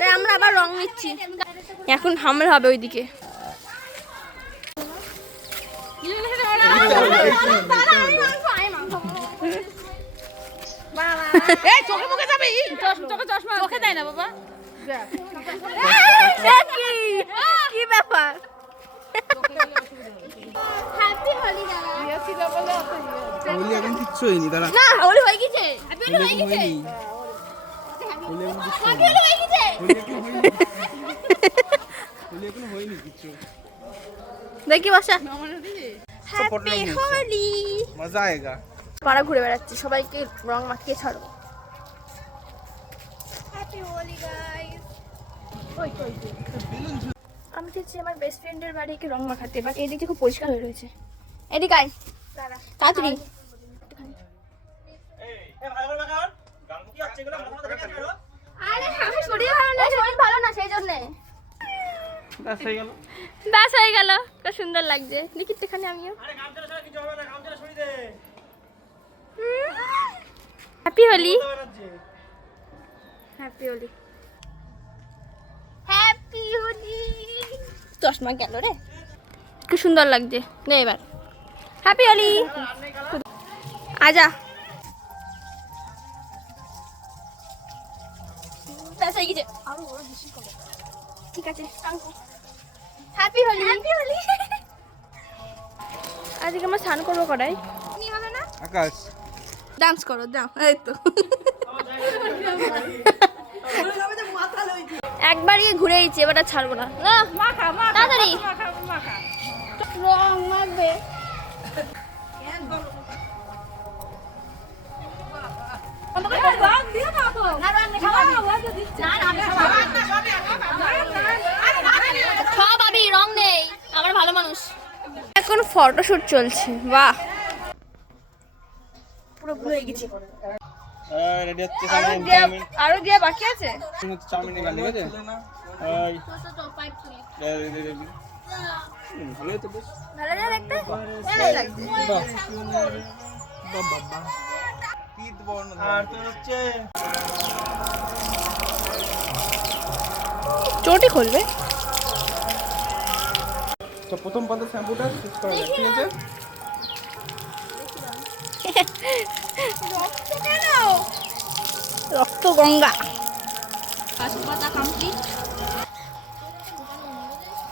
তাই আমরা আবার রং নিচ্ছি। এখন হামলা হবে ওইদিকে। চোখে মুখে যাবে, চোখে চশমা চোখে দেয় না বাবা। কি ব্যাপার? হোলি এখন কিচ্ছু হয়নি, দাঁড়া। না হোলি হয়ে গেছে, হ্যাপি হোলি হয়ে গেছে, হোলি এখন কিচ্ছু হ্যাপি হোলি হয়ে গেছে। হোলি এখনো হয়নি কিচ্ছু। দেখি বাসা হ্যাপি হোলি, মজা আয়েগা। পাড়া ঘুরে বেড়াচ্ছি, সবাইকে রং মাখিয়ে ছাড়বো। Happy Holi guys. আমি চাইছি আমার বেস্ট ফ্রেন্ডের বাড়িকে রং মাখাতে, বাট এই দিকটা খুব পরিষ্কার হয়ে রয়েছে। এদিকে আয় তাড়াতাড়ি। আরে আমি শরীর ভালো না, শরীর ভালো না সেই জন্য। ব্যাস হয়ে গেল, কত সুন্দর লাগছে। দেখি এখানে আমিও happy Holi, happy Holi, happy Holi. চশমা গেল রে, কি সুন্দর লাগছে। নে এবার হ্যাপি হোলি। আজা ব্যাস হয়ে গেছে, ঠিক আছে। Happy Holi, happy Holi. আজকে আমরা স্নান করবো কড়াই, আকাশ ডান্স করো, দাও। এই তো একবার গিয়ে ঘুরে গেছি, এবার আর ছাড়বো না। না তাড়াতাড়ি রং মাখবে। সব আমি রং নেই, আমার ভালো মানুষ। এখন ফটোশুট চলছে, বাহ পুরো ভুলে গেছি। রেডি হচ্ছে, আরো দিয়া বাকি আছে। চাউমিন নিয়ে ঠিক আছে। ভালোই তো বেশ, ভালো না দেখতে? ভালোই লাগছে। বাবা ঈদ বর্ণ। আর তোর হচ্ছে চটি খুলবে। তো প্রথম পাতা শ্যাম্পুটা ইউজ করা যায়, ঠিক আছে। রক্ত গঙ্গা। পাতা কমপ্লিট।